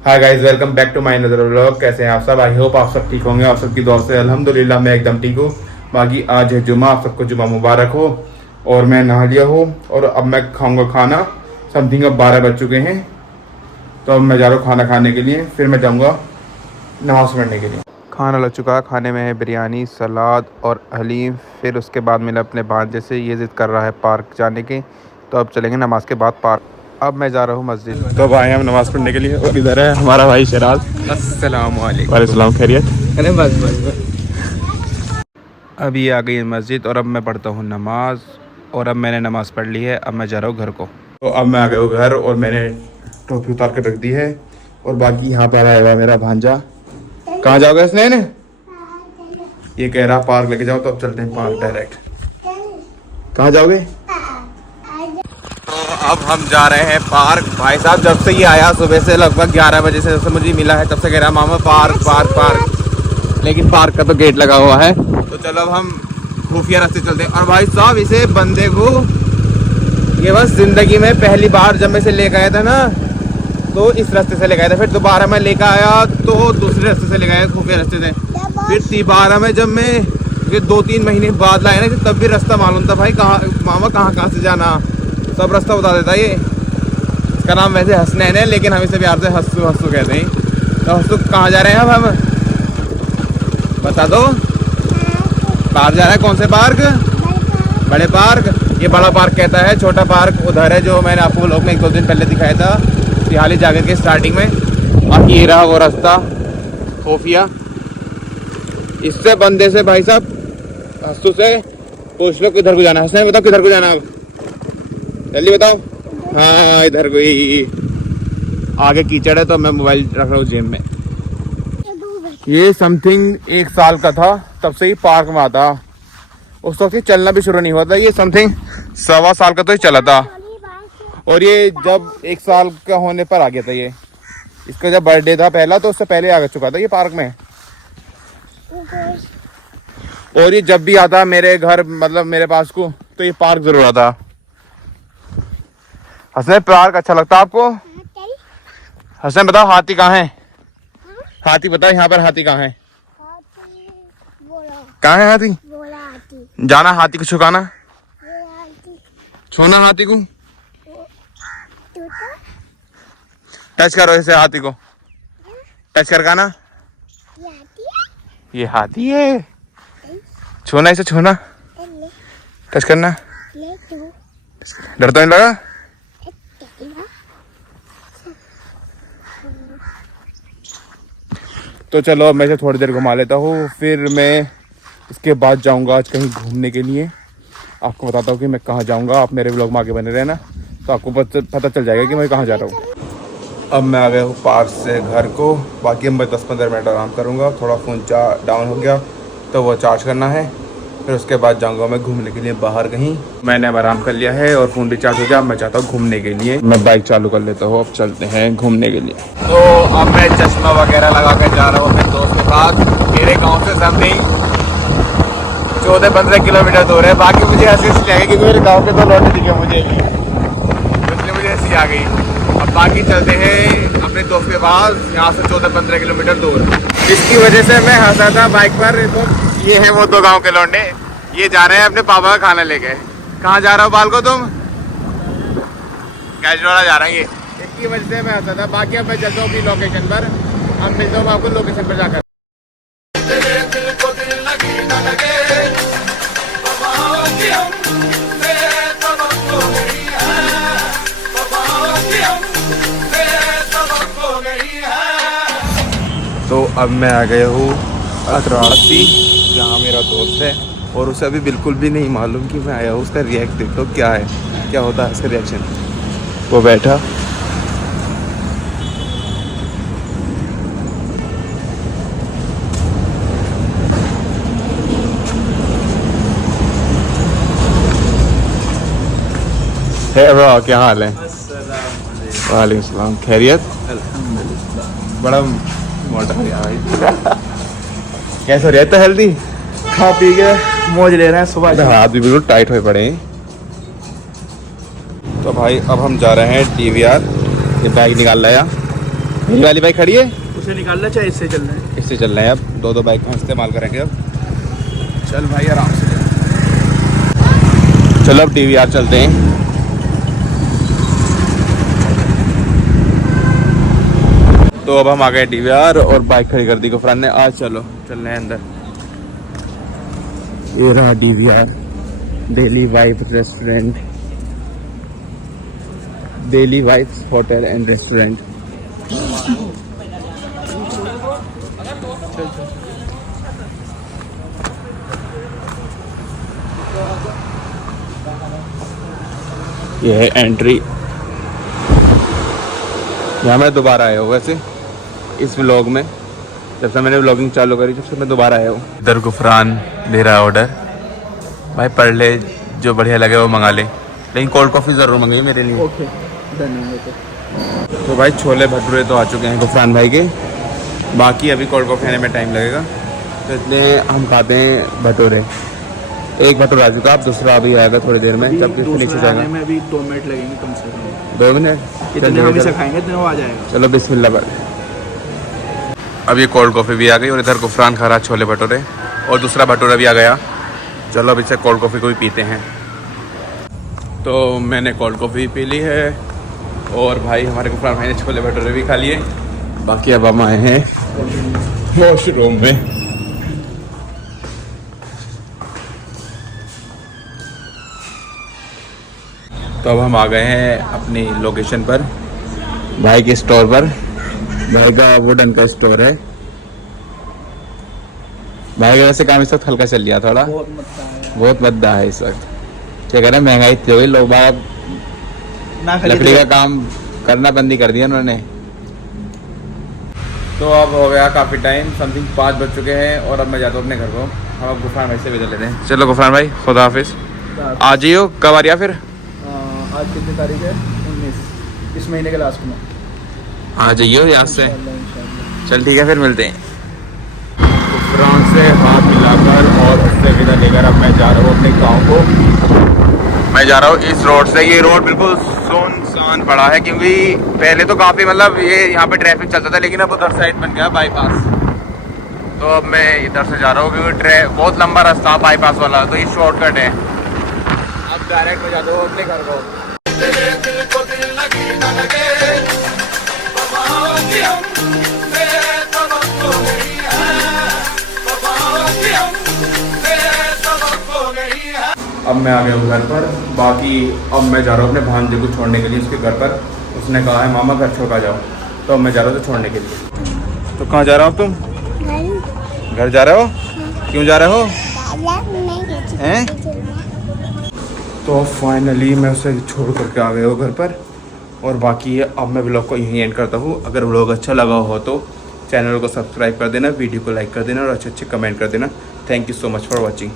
Hi guys, welcome back to my another vlog. कैसे हैं आप सब? आई होप आप सब ठीक होंगे। आप सबकी दुआ से अल्हम्दुलिल्लाह मैं एकदम ठीक हूँ। बाकी आज है जुमा, आप सबको जुमा मुबारक हो। और मैं नहा लिया हूँ और अब मैं खाऊंगा खाना। समथिंग अब 12 बज चुके हैं, तो अब मैं जा रहा हूँ खाना खाने के लिए, फिर मैं जाऊँगा नमाज़ पढ़ने के लिए। खाना लग चुका है। खाने में है बिरयानी, सलाद और हलीम। फिर उसके बाद मिला अपने भांजे से, ये ज़िद कर रहा है पार्क जाने की, तो अब चलेंगे नमाज के बाद पार्क। अब मैं जा रहा हूँ मस्जिद। तो भाई हम नमाज़ पढ़ने के लिए, और इधर है हमारा भाई शराज। अस्सलाम वालेकुम। वालेकुम, खैरियत? अरे बस अभी आ गई मस्जिद और अब मैं पढ़ता हूँ नमाज। और अब मैंने नमाज़ पढ़ ली है, अब मैं जा रहा हूँ घर को। तो अब मैं आ गया हूँ घर और मैंने टोपी उतार कर रख दी है। और बाकी यहाँ पर आया हुआ मेरा भांजा। कहाँ जाओगे स्नैन? ये कह रहा पार्क लेके जाओ, तो अब चलते हैं पार्क डायरेक्ट। कहाँ जाओगे? तो अब हम जा रहे हैं पार्क। भाई साहब जब से ये आया सुबह से लगभग 11 बजे से, जब से मुझे मिला है तब से कह रहा मामा पार्क पार्क पार्क, लेकिन पार्क का तो गेट लगा हुआ है। तो चलो अब हम खुफिया रास्ते चलते हैं। और भाई साहब इसे बंदे को ये बस ज़िंदगी में पहली बार जब मैं इसे लेकर आया था ना, तो इस रास्ते से लेकर आया था। फिर दोबारा मैं लेकर आया तो दूसरे रास्ते से लेकर आया, खुफिया रास्ते से। फिर दोबारा में जब मैं ये 2-3 महीने बाद लाया ना, तब भी रास्ता मालूम था भाई, कहाँ मामा कहाँ से जाना, सब रास्ता बता देता ये। इसका नाम वैसे हसनैन है, लेकिन हम इसे प्यार से हस्सू हस्सू कहते हैं। तो हस्सू कहाँ जा रहे हैं अब हम? बता दो। पार्क जा रहा है। कौन से पार्क? बड़े पार्क। ये बड़ा पार्क कहता है, छोटा पार्क उधर है जो मैंने आपको लोग में 1-2 दिन पहले दिखाया था, सिहाली जाकर के स्टार्टिंग में। और ये रहा वो रास्ता खुफिया। इससे बंदे से भाई साहब हस्सू से पूछ लो किधर को जाना है। हसनैन बताओ किधर को जाना है, जल्दी बताओ। हाँ इधर को ही। आगे कीचड़ है तो मैं मोबाइल रख रहा हूँ जेब में। ये समथिंग 1 साल का था तब से ही पार्क में आता। उस वक्त चलना भी शुरू नहीं हुआ था। ये समथिंग 1.25 साल का तो ही चला था। और ये जब 1 साल का होने पर आ गया था। ये इसका जब बर्थडे था पहला, तो उससे पहले आ चुका था ये पार्क में। और ये जब भी आता मेरे घर, मतलब मेरे पास को, तो ये पार्क जरूर आता। हसन पार्क अच्छा लगता है आपको? हसन बताओ हाथी कहाँ है? हाथी बताओ, यहाँ पर हाथी कहाँ है? कहाँ है हाथी? जाना हाथी को छुकाना, छूना हाथी को, टच करो इसे, हाथी को टच करना। ये हाथी है, छूना इसे, छूना, टच करना। डर तो नहीं लगा? तो चलो मैं इसे थोड़ी देर घुमा लेता हूँ, फिर मैं इसके बाद जाऊँगा आज कहीं घूमने के लिए। आपको बताता हूँ कि मैं कहाँ जाऊँगा। आप मेरे व्लॉग में आगे बने रहना, तो आपको पता चल जाएगा कि मैं कहाँ जा रहा हूँ। अब मैं आ गया हूँ पार्क से घर को। बाकी अब मैं 10-15 मिनट आराम करूँगा। थोड़ा फ़ोन डाउन हो गया तो वो चार्ज करना है। फिर उसके बाद जाऊँगा मैं घूमने के लिए बाहर कहीं। मैंने अब आराम कर लिया है और फ़ोन भी चार्ज हो गया। मैं चाहता हूँ घूमने के लिए। मैं बाइक चालू कर लेता हूँ, अब चलते हैं घूमने के लिए। तो अब मैं चश्मा वगैरह लगा कर जा रहा हूँ अपने दोस्त के साथ। मेरे गाँव से समथिंग 14-15 किलोमीटर दूर है। बाकी मुझे हंसी आ गई क्योंकि मेरे गाँव के 2 लौटे दिखे मुझे, इसलिए मुझे हंसी आ गई। अब बाकी चलते हैं अपने दोस्त के पास, यहाँ से 14-15 किलोमीटर दूर। इसकी वजह से मैं हंसा था बाइक पर। तो ये है वो 2 गांव के लौंडे, ये जा रहे हैं अपने पापा का खाना लेके। कहाँ जा रहा हो बाल को तुम? गैजवाड़ा जा रहा है ये, इसकी वजह से मैं हंसा था। बाकी अब मैं चलता हूँ अपनी लोकेशन पर। अब मिलता हूँ आपको लोकेशन पर जाकर। तो अब मैं आ गया हूँ अतरासी, जहाँ मेरा दोस्त है। और उसे अभी बिल्कुल भी नहीं मालूम कि मैं आया हूँ। उसका रिएक्ट देखो क्या है, क्या होता है इसका रिएक्शन। वो बैठा है। ब्रो क्या हाल है? वालेकुम सलाम, खैरियत? बड़ा मोटा है भाई। कैसे हो रहा है? तो हेल्दी खा पी के मौज ले रहे हैं सुबह। हाथ भी बिल्कुल टाइट हुए पड़े हैं। तो भाई अब हम जा रहे हैं DVR। ये बाइक निकाल लाया ये वाली बाइक खड़ी है, उसे निकालना चाहे इससे चलना है। इससे चल रहे हैं अब। दो बाइक का इस्तेमाल करेंगे अब। चल भाई आराम से। चलो अब DVR चलते हैं। तो अब हम आ गए DVR और बाइक खड़ी कर दी गुफरान ने। आज चलो चल रहे हैं अंदर। ये रहा DVR, daily vibe restaurant, daily vibes hotel and restaurant. ये है एंट्री। यहाँ मैं दोबारा आया हूँ वैसे इस व्लॉग में, जब से मैंने व्लॉगिंग चालू करी तब से मैं दोबारा आया हूँ। इधर गुफरान दे रहा है ऑर्डर। भाई पढ़ ले, जो बढ़िया लगे वो मंगा ले, लेकिन कोल्ड कॉफ़ी ज़रूर मंगाइए मेरे लिए। ओके धन्यवाद। तो भाई छोले भटूरे तो आ चुके हैं गुफरान भाई के, बाकी अभी कोल्ड कॉफ़ी आने में टाइम लगेगा। तो इसलिए हम खाते हैं भटूरे। एक भटूरा आ चुका, अब दूसरा अभी आएगा थोड़ी देर में, जब कि नीचे जाएगा। में अभी 2 मिनट लगेंगे कम से कम। 2 मिनट इतने हम इसे खाएंगे इतने वो आ जाएगा। चलो बिस्मिल्लाह पर। अब ये कोल्ड कॉफ़ी भी आ गई और इधर गुफरान खा रहा छोले भटूरे और दूसरा भटूरा भी आ गया। चलो अब इसे कोल्ड कॉफ़ी को भी पीते हैं। तो मैंने कोल्ड कॉफ़ी पी ली है और भाई हमारे गुफरान भाई ने छोले भटूरे भी खा लिए। बाकी अब हम आए हैं वॉशरूम में। तो अब हम आ गए हैं अपनी लोकेशन पर, भाई के स्टोर पर। भाई का वुडन का स्टोर है। भाई का वैसे काम इस वक्त हल्का चल गया थोड़ा, बहुत मद्दा है इस वक्त। क्या करें, महंगाई इतनी हो गई, लोग बाग लकड़ी का काम करना बंद ही कर दिया उन्होंने। तो अब हो गया काफ़ी टाइम, समथिंग 5 बज चुके हैं और अब मैं जाता हूँ अपने घर को। हम अब गुफरान भाई से विदा लेते हैं। चलो गुफरान भाई खुदा हाफिज़। आ जाइयो, कब आ रही फिर? आज कितनी तारीख है? 19, इस महीने के लास्ट में आ जाइयो याद से। इंशाल्लाह। चल ठीक है, फिर मिलते हैं। गुफरान से हाथ मिलाकर और उससे विदा लेकर अब मैं जा रहा हूँ अपने गांव को। मैं जा रहा हूँ इस रोड से। ये रोड बिल्कुल सुनसान पड़ा है, क्योंकि पहले तो काफ़ी मतलब ये यहाँ पे ट्रैफिक चलता था, लेकिन अब उधर साइड बन गया बाईपास। तो अब मैं इधर से जा रहा हूँ क्योंकि बहुत लंबा रास्ता बाईपास वाला, तो ये शॉर्टकट है। अब डायरेक्ट मैं जाता हूँ अपने घर को। अब मैं आ गया हूँ घर पर। बाकी अब मैं जा रहा हूँ अपने भांजे को छोड़ने के लिए उसके घर पर। उसने कहा है मामा घर छोड़ कर जाओ, तो अब मैं जा रहा हूँ छोड़ने के लिए। तो कहाँ जा रहा हो तुम? घर जा रहे हो? क्यों जा रहे हो? हैं? तो फाइनली मैं उसे छोड़ करके आ गया हूँ घर पर। और बाकी अब मैं व्लॉग को यहीं एंड करता हूँ। अगर व्लॉग अच्छा लगा हो तो चैनल को सब्सक्राइब कर देना, वीडियो को लाइक कर देना और अच्छे अच्छे कमेंट कर देना। Thank you so much for watching.